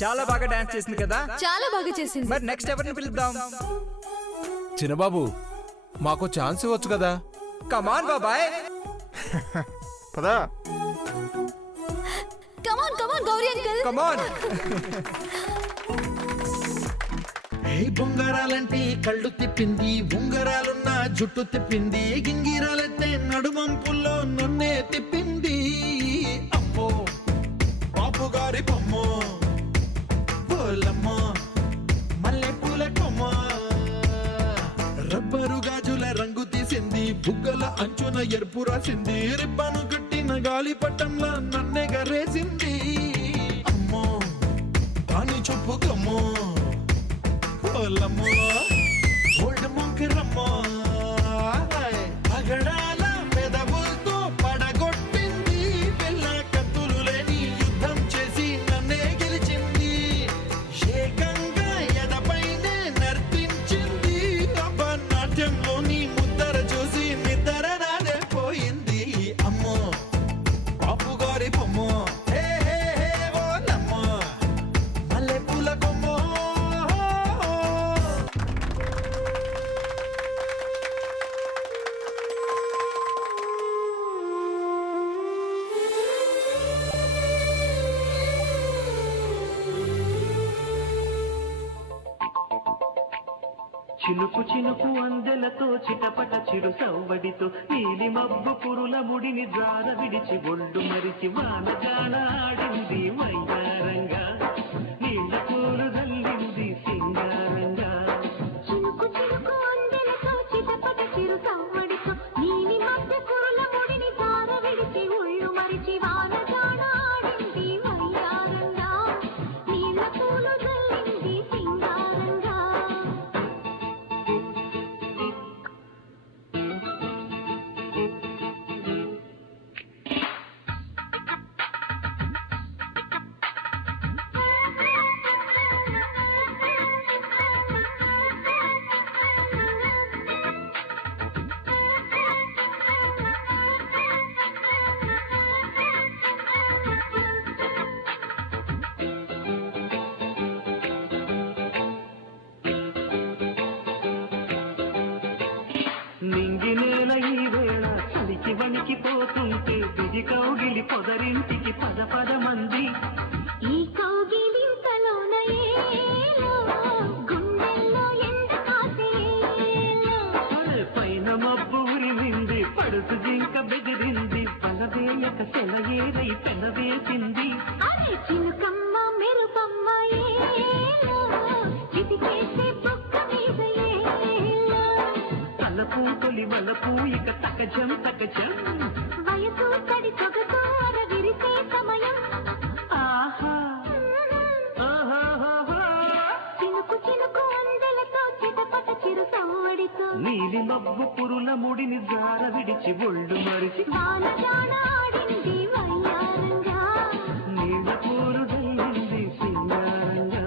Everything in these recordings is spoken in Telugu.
చాలా బాగా డాన్స్ చేసింది కదా. చాలా బాగా చేసింది. మరి నెక్స్ట్ ఎవరిని పిలుద్దాం? చిన్నబాబు మాకు ఛాన్స్ ఇవ్వచ్చు కదా. కమాన్ బాబాయ్. పదా కమాన్ కమాన్ గౌరీ అంకుల్. కమాన్. బొంగరాలంటే కళ్ళు తిప్పింది, ఉంగరాలున్న జుట్టు తిప్పింది, గింగిరాలంటే నడుమంపుల్లో నన్నే తిప్పింది. అమ్మో బాపు గారి బొమ్మ, పోలమ్మ మల్లె పూల కొమ్మ, రబ్బరు గాజుల రంగు తీసింది, బుగ్గల అంచున ఎరుపు రాసింది, రిబ్బను కట్టిన గాలి పట్టంలా నన్నే గరేసింది. అమ్మో దాని చూపు కమ్మో, పోలమ్మో ఓల్డ్ మొంకిరమ్మో, పగడాల పెదవులతో పడగొట్టింది, పిల్ల కత్తులు లేని యుద్ధం చేసి నన్నే గెలిచింది, ఏకంగా ఎదపైనే నర్తించింది, నాట్యంలోని ముద్దర చూసి నిద్ర నాదే పోయింది. అమ్మో బాపు గారి బొమ్మ, హే హే హే ఓలమ్మ మల్లె పూల కొమ్మ. చినుకు చినుకు అందెలతో చిటపట చిరు సవ్వడితో నీలి మబ్బు పురుల ముడిని జార విడిచి ఒళ్ళు మరిచి వానగాన ఆడింది వయ్యారంగా, నీళ్ళ పూలు జల్లింది సింగారంగా. చినుకు చినుకు అందెలతో చిటపట చిరు సవ్వడితో నీలి మధ్య కురుల ముడిని జార విడిచి ఒళ్ళు మరిచి వానగాన ఆడింది వయ్యారంగా, నీళ్ళ పూలు జల్లింది సింగారంగా. నింగి నేల ఈ వేళ చలికి వణికిపోతుంటే దిగి కౌగిలి పొదరింటికి పద పద మంది. ఈ కౌగిలింతలోన ఏలో గుండెల్లో ఎండ కాసేలో, పైన మబ్బు ఉరిమింది, పడుతు జింక బెదిరింది, పలవేయక సెలయేరై పెనవేసింది. అరే చిలుకమ్మ మెరుపమ్మ ఏలో చిటికేసే బుక్క మీద ఏలో, తలపు తొలి వలపు ఇక తకజం తకజం, వయసు తడి సొగసు అర విరిసే సమయం. ఆహా ఆహాహాహా. చినుకు చినుకు అందెలతో చిటపట చిరు సవ్వడితో నీలి మబ్బు పురుల ముడిని జార విడిచి ఒళ్ళు మరిచి వానగాన ఆడింది వయ్యారంగా. నీళ్ళ పూలు జల్లింది సింగారంగా.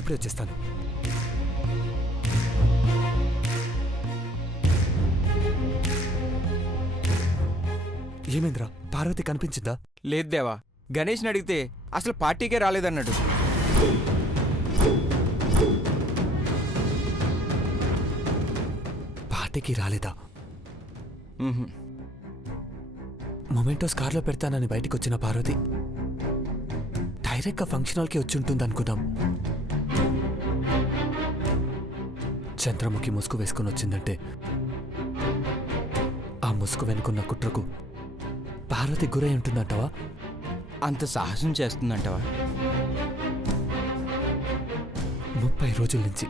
ఇప్పుడే వచ్చేస్తాను. ఏమేంద్రా, పార్వతి కనిపించిందా? లేదు దేవా, గణేష్ని అడిగితే అసలు పార్టీకే రాలేదన్నాడు. పార్టీకి రాలేదా? మ్హూ. మొమెంటోస్ కార్లో పెడతానని బయటికి వచ్చిన పార్వతి డైరెక్ట్గా ఫంక్షన్ హాల్కి వచ్చి ఉంటుంది అనుకుందాం. చంద్రముఖి ముసుగు వేసుకుని వచ్చిందంటే ఆ ముసుగు వెనుకున్న కుట్రకు పార్వతి గురై ఉంటుందంటావా? అంత సాహసం చేస్తుందంటావా? 30 రోజుల నుంచి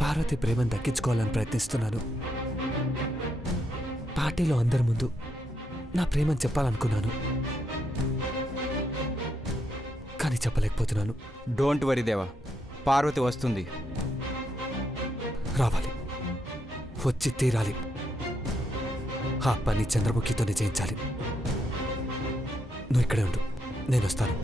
పార్వతి ప్రేమను దక్కించుకోవాలని ప్రయత్నిస్తున్నాను. పార్టీలో అందరి ముందు నా ప్రేమను చెప్పాలనుకున్నాను, కానీ చెప్పలేకపోతున్నాను. డోంట్ వరీ దేవా, పార్వతి వస్తుంది. రావాలి, వచ్చి తీరాలి. ఆ పని చంద్రముఖితోనే చేయించాలి. నువ్వు ఇక్కడే ఉండు, నేను వస్తాను.